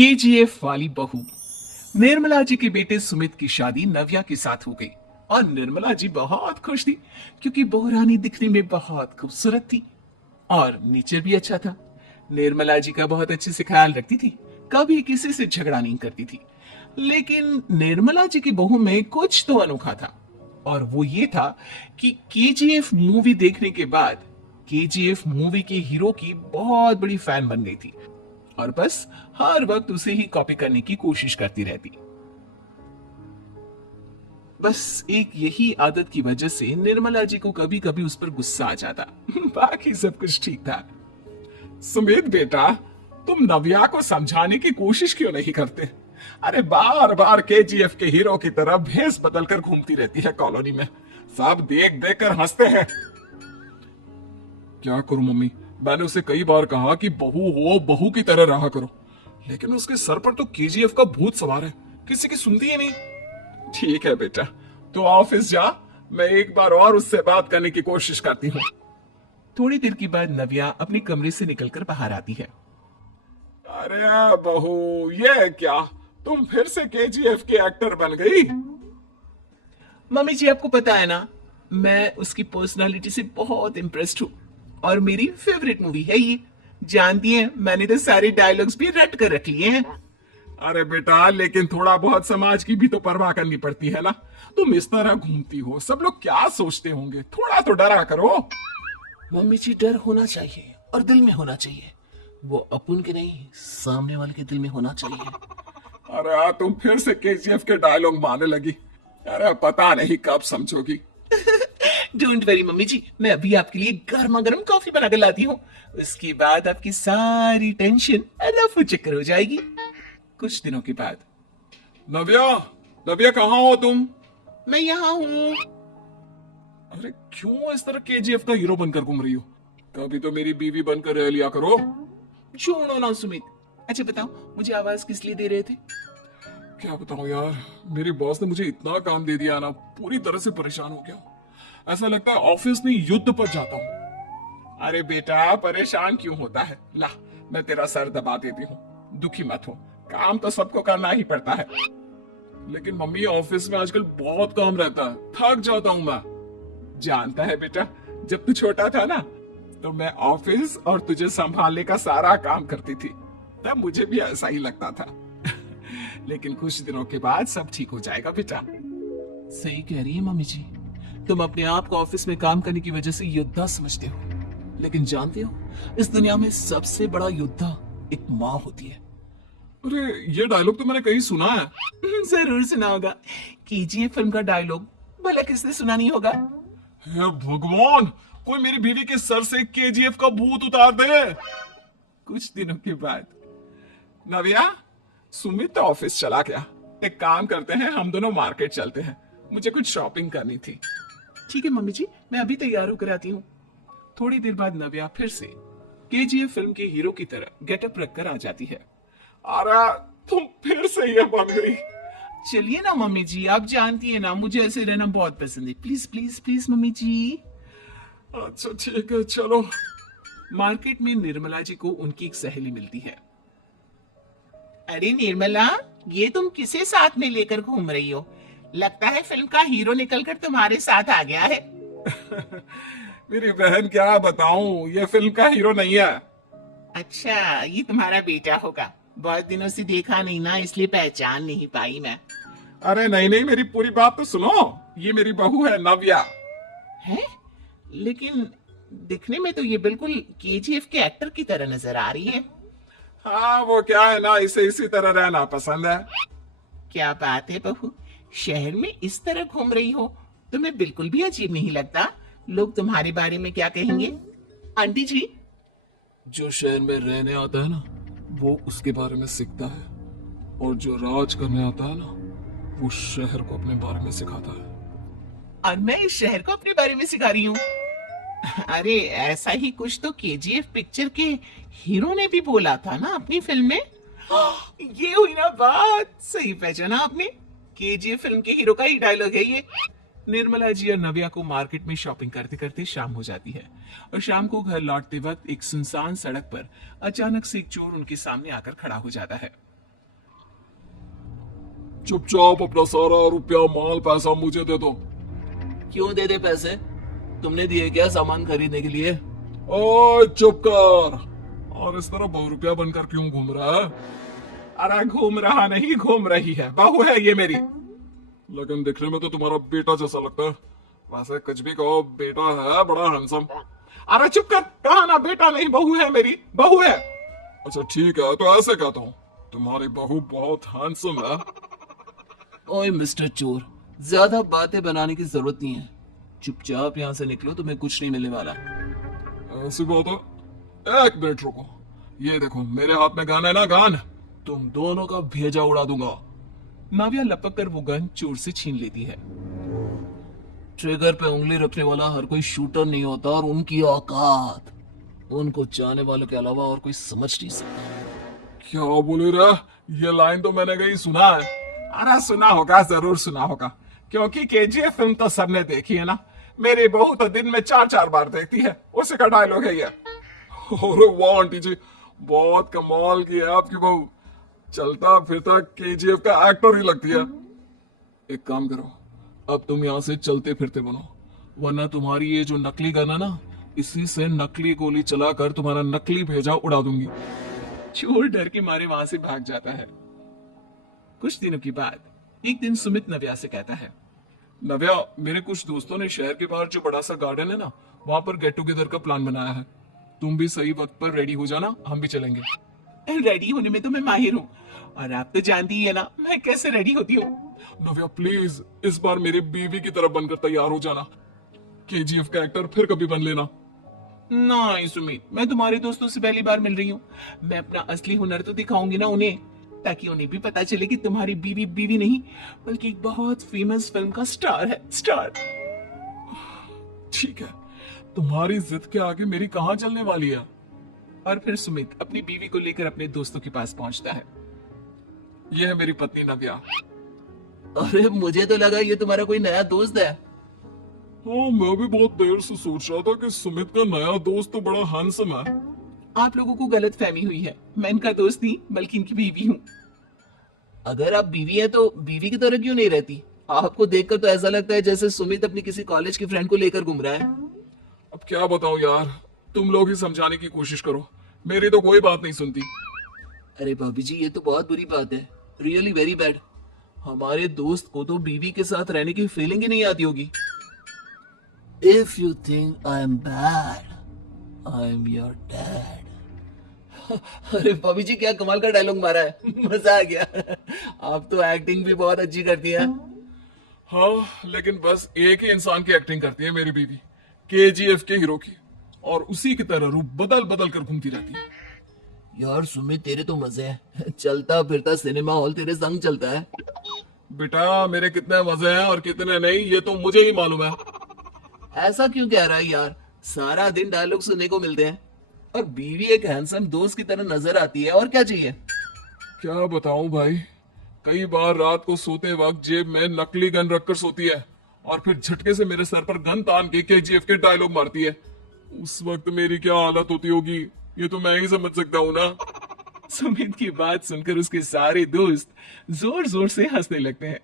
KGF वाली बहू। निर्मला जी के बेटे सुमित की शादी नव्या के साथ हो गई और निर्मला जी बहुत खुश थी क्योंकि बहू रानी दिखने में बहुत खूबसूरत थी और नेचर भी अच्छा था। निर्मला जी का बहुत अच्छे से ख्याल रखती थी, कभी किसी से झगड़ा नहीं करती थी। लेकिन निर्मला जी की बहू में कुछ तो अनोखा था और वो ये था कि केजीएफ मूवी देखने के बाद केजीएफ मूवी के हीरो की बहुत बड़ी फैन बन गई थी और बस हर वक्त उसे ही कॉपी करने की कोशिश करती रहती। बस एक यही आदत की वजह से निर्मला जी को कभी कभी उस पर गुस्सा आ जाता। बाकी सब कुछ ठीक था। सुमित बेटा, तुम नव्या को समझाने की कोशिश क्यों नहीं करते? अरे बार बार केजीएफ के हीरो की तरह भेस बदलकर घूमती रहती है कॉलोनी में। सब देख देख कर हंसते हैं। क्या करूं मम्मी, मैंने उसे कई बार कहा कि बहू हो बहू की तरह रहा करो, लेकिन उसके सर पर तो केजीएफ का भूत सवार है, किसी की सुनती ही नहीं। ठीक है बेटा, तो ऑफिस जा, मैं एक बार और उससे बात करने की कोशिश करती हूँ। थोड़ी देर के बाद नव्या अपने कमरे से निकलकर बाहर आती है। अरे बहू, ये क्या, तुम फिर से केजीएफ के एक्टर बन गई? मम्मी जी, आपको पता है ना, मैं उसकी पर्सनालिटी से बहुत इम्प्रेस्ड हूँ और मेरी फेवरेट मूवी है ये। जानती हैं, मैंने तो सारे डायलॉग्स भी रट कर रख लिए हैं। अरे बेटा, लेकिन थोड़ा बहुत समाज की भी तो परवाह करनी पड़ती है ना। तुम इस तरह घूमती हो, सब लोग क्या सोचते होंगे, थोड़ा तो डरा करो। मम्मी जी, डर होना चाहिए और दिल में होना चाहिए, वो अपन के नहीं सामने वाले के दिल में होना चाहिए। अरे तुम फिर से केजीएफ के डायलॉग मारने लगी। अरे पता नहीं कब समझोगी। डोंट वरी मम्मी जी, मैं अभी आपके लिए गर्मा गर्म कॉफी बनाकर लाती हूँ। उसके बाद आपकी सारी टेंशन रफू चक्कर हो जाएगी। कुछ दिनों के बाद। नव्या, नव्या कहाँ हो तुम? मैं यहाँ हूँ। अरे क्यों इस तरह केजीएफ का हीरो बनकर घूम रही हो? कभी तो मेरी बीवी बनकर रह लिया करो। छोड़ो ना सुमित। अच्छा बताओ, मुझे आवाज किस लिए दे रहे थे? क्या बताऊं यार, मेरी बॉस ने मुझे इतना काम दे दिया ना, पूरी तरह से परेशान हो गया। ऐसा लगता है ऑफिस में युद्ध पर जाता हूँ। अरे बेटा, परेशान क्यों होता है? ला, मैं तेरा सर दबा देती हूँ, दुखी मत हो, काम तो सबको करना ही पड़ता है। लेकिन मम्मी, ऑफिस में आजकल बहुत काम रहता है, थक जाता हूँ मैं। जानता है बेटा, जब तू छोटा था ना, तो मैं ऑफिस और तुझे संभालने का सारा काम करती थी, तब मुझे भी ऐसा ही लगता था। लेकिन कुछ दिनों के बाद सब ठीक हो जाएगा बेटा। सही कह रही है मम्मी जी, तुम अपने आप को ऑफिस में काम करने की वजह से योद्धा समझते हो, लेकिन जानते हो, इस दुनिया में सबसे बड़ा योद्धा एक माँ होती है। अरे ये डायलॉग तो मैंने कहीं सुना है। जरूर सुना होगा, केजीएफ फिल्म का डायलॉग, भला किसने सुना नहीं होगा। हे भगवान, कोई मेरी बीवी के सर से केजीएफ का भूत उतार दे। कुछ दिनों के बाद। नव्या, सुमित तो ऑफिस चला गया, एक काम करते हैं, हम दोनों मार्केट चलते हैं, मुझे कुछ शॉपिंग करनी थी। ठीक है मम्मी जी, मैं अभी तैयार होकर आती हूँ। थोड़ी देर बाद नव्या फिर से केजीएफ फिल्म के हीरो की तरह गेटअप रखकर आ जाती है। अरे तुम फिर से ये बन गई। चलिए ना मम्मी जी, आप जानती है ना, मुझे ऐसे रहना बहुत पसंद है। प्लीज प्लीज प्लीज मम्मी जी। अच्छा ठीक है, चलो। मार्केट में निर्मला जी को उनकी एक सहेली मिलती है। अरे निर्मला, ये तुम किसे साथ में लेकर घूम रही हो? लगता है फिल्म का हीरो निकलकर तुम्हारे साथ आ गया है। मेरी बहन, क्या बताऊं, ये फिल्म का हीरो नहीं है। अच्छा, ये तुम्हारा बेटा होगा। बहुत दिनों से देखा नहीं ना, इसलिए पहचान नहीं पाई मैं। अरे नहीं नहीं, मेरी पूरी बात तो सुनो, ये मेरी बहू है नव्या। है? लेकिन दिखने में तो ये बिल्कुल केजीएफ के एक्टर की तरह नजर आ रही है। हाँ, वो क्या है ना, इसे इसी तरह रहना पसंद है। क्या बात है बहू, शहर में इस तरह घूम रही हो, तुम्हें बिल्कुल भी अजीब नहीं लगता? लोग तुम्हारे बारे में क्या कहेंगे? आंटी जी, जो शहर में रहने आता है ना, वो उसके बारे में सीखता है, और जो राज करने आता है ना, वो शहर को अपने बारे में सिखाता है। और मैं इस शहर को अपने बारे में सिखा रही हूँ। अरे ऐसा ही कुछ तो केजीएफ पिक्चर के हीरो ने भी बोला था ना अपनी फिल्म में। ये हुई ना बात, सही पहचाना आपने, केजीएफ फिल्म के हीरो का ही डायलॉग है ये। निर्मला जी और नव्या को मार्केट में शॉपिंग करते करते शाम हो जाती है और शाम को घर लौटते वक्त एक सुनसान सड़क पर अचानक से एक चोर उनके सामने आकर खड़ा हो जाता है। चुपचाप अपना सारा रुपया माल पैसा मुझे दे दो। क्यों दे दे पैसे? तुमने दिए क्या सामान खरीदने के लिए? ओए चुप कर। और इस तरह बहुरुपया बनकर क्यों घूम रहा है? अरे घूम रहा नहीं, घूम रही है, बहू है ये मेरी। लेकिन दिखने में तो तुम्हारा बेटा जैसा लगता है। वैसे कुछ भी कहो, बेटा है बड़ा हैंडसम। अरे चुप कर, कहा ना बेटा नहीं बहू है मेरी, बहू है। अच्छा ठीक है, तो ऐसे कहता हूँ, तुम्हारी बहू बहुत हैंडसम है। ओए मिस्टर चोर, ज्यादा बातें बनाने की जरूरत नहीं है। चुपचाप यहाँ से निकलो, तुम्हें कुछ नहीं मिलने वाला। ऐसी बात है। एक मिनट रुको, ये देखो मेरे हाथ में गन है ना, गन। तुम दोनों का भेजा उड़ा दूंगा। नाविया लपक कर वो गन चोर से छीन लेती है। ट्रिगर पे उंगली रखने वाला हर कोई शूटर नहीं होता, और उनकी औकात उनको चाहने वालों के अलावा और कोई समझ नहीं सकता। क्या बोले रे? ये लाइन तो मैंने कहीं सुना है। अरे सुना होगा, जरूर सुना होगा, क्योंकि केजीएफ फिल्म तो सबने देखी है ना। मेरी बहू तो दिन में 4-4 बार देखती है, उसी का डायलॉग है ये। अरे वाह आंटी जी, बहुत कमाल की है आपकी बहू। चलता फिरता केजीएफ का एक्टर ही लगती है। एक काम करो, अब तुम यहाँ से चलते फिरते बनो, वरना तुम्हारी ये जो नकली गन है ना, इसी से नकली गोली चलाकर तुम्हारा नकली भेजा उड़ा दूंगी। चोर डर के मारे वहां से भाग जाता है। कुछ दिनों के बाद एक दिन सुमित नव्या से कहता है, नव्या, मेरे कुछ दोस्तों ने शहर के बाहर जो बड़ा सा गार्डन है ना, वहां पर गेट टुगेदर का प्लान बनाया है। तुम भी सही वक्त पर रेडी हो जाना, हम भी चलेंगे। रेडी होने में तो मैं माहिर हूँ, और आप तो जानती ही है ना मैं कैसे रेडी होती हूँ। नव्या प्लीज, इस बार मेरी बीवी की तरह बनकर तैयार हो जाना। केजीएफ का एक्टर फिर कभी बन लेना। नहीं सुमित, मैं तुम्हारे दोस्तों से पहली बार मिल रही हूँ। मैं अपना असली हुनर तो दिखाऊंगी ना उन्हें, ताकि उन्हें भी पता चले कि तुम्हारी बीवी बीवी नहीं, बल्कि एक बहुत फेमस फिल्म का स्टार है, स्टार। ठीक है, तुम्हारी जिद के आगे मेरी कहाँ चलने वाली है। और फिर सुमित अपनी बीवी को लेकर अपने दोस्तों के पास पहुंचता है। यह है मेरी पत्नी नव्या। अरे मुझे तो लगा ये तुम्हारा कोई नया दोस्त है। हाँ, मैं भी बहुत देर से सोच रहा था कि सुमित का नया दोस्त तो बड़ा हैंडसम है। आप लोगों को गलत फहमी हुई है, मैं इनका दोस्त नहीं बल्कि इनकी बीवी हूँ। अगर आप बीवी हैं तो बीवी की तरह क्यों नहीं रहती? आपको देखकर तो ऐसा लगता है जैसे सुमित अपनी किसी कॉलेज की फ्रेंड को लेकर घूम रहा है। अब क्या बताऊं यार, तुम लोग ही समझाने की कोशिश करो, मेरी तो कोई बात नहीं सुनती। अरे भाभी जी, ये तो बहुत बुरी बात है, रियली वेरी बैड। हमारे दोस्त को तो बीवी के साथ रहने की फीलिंग ही नहीं आती होगी। If you think I am bad, I am your dad. अरे भाभी जी, क्या कमाल का डायलॉग मारा है, मजा आ गया। आप तो एक्टिंग भी बहुत अच्छी करती हैं। हाँ, लेकिन बस एक ही इंसान की एक्टिंग करती है मेरी बीवी, केजीएफ के हीरो की, और उसी की तरह रूप बदल बदल कर घूमती रहती है। यार सुमित, तेरे तो मजे हैं, चलता फिरता सिनेमा हॉल तेरे संग चलता है। बेटा, मेरे कितने मजे हैं और कितने नहीं, ये तो मुझे ही मालूम है। ऐसा क्यों कह रहा है यार? सारा दिन डायलॉग सुनने को मिलते हैं, और बीवी एक हैंडसम दोस्त की तरह नजर आती है, और क्या चाहिए? क्या बताऊं भाई, कई बार रात को सोते वक्त जेब में नकली गन रखकर सोती है, और फिर झटके से मेरे सर पर गन तान के केजीएफ के डायलॉग मारती है। उस वक्त मेरी क्या हालत होती होगी, ये तो मैं ही समझ सकता हूँ ना। सुमित की बात सुनकर उसके सारे दोस्त जोर जोर से हंसने लगते हैं।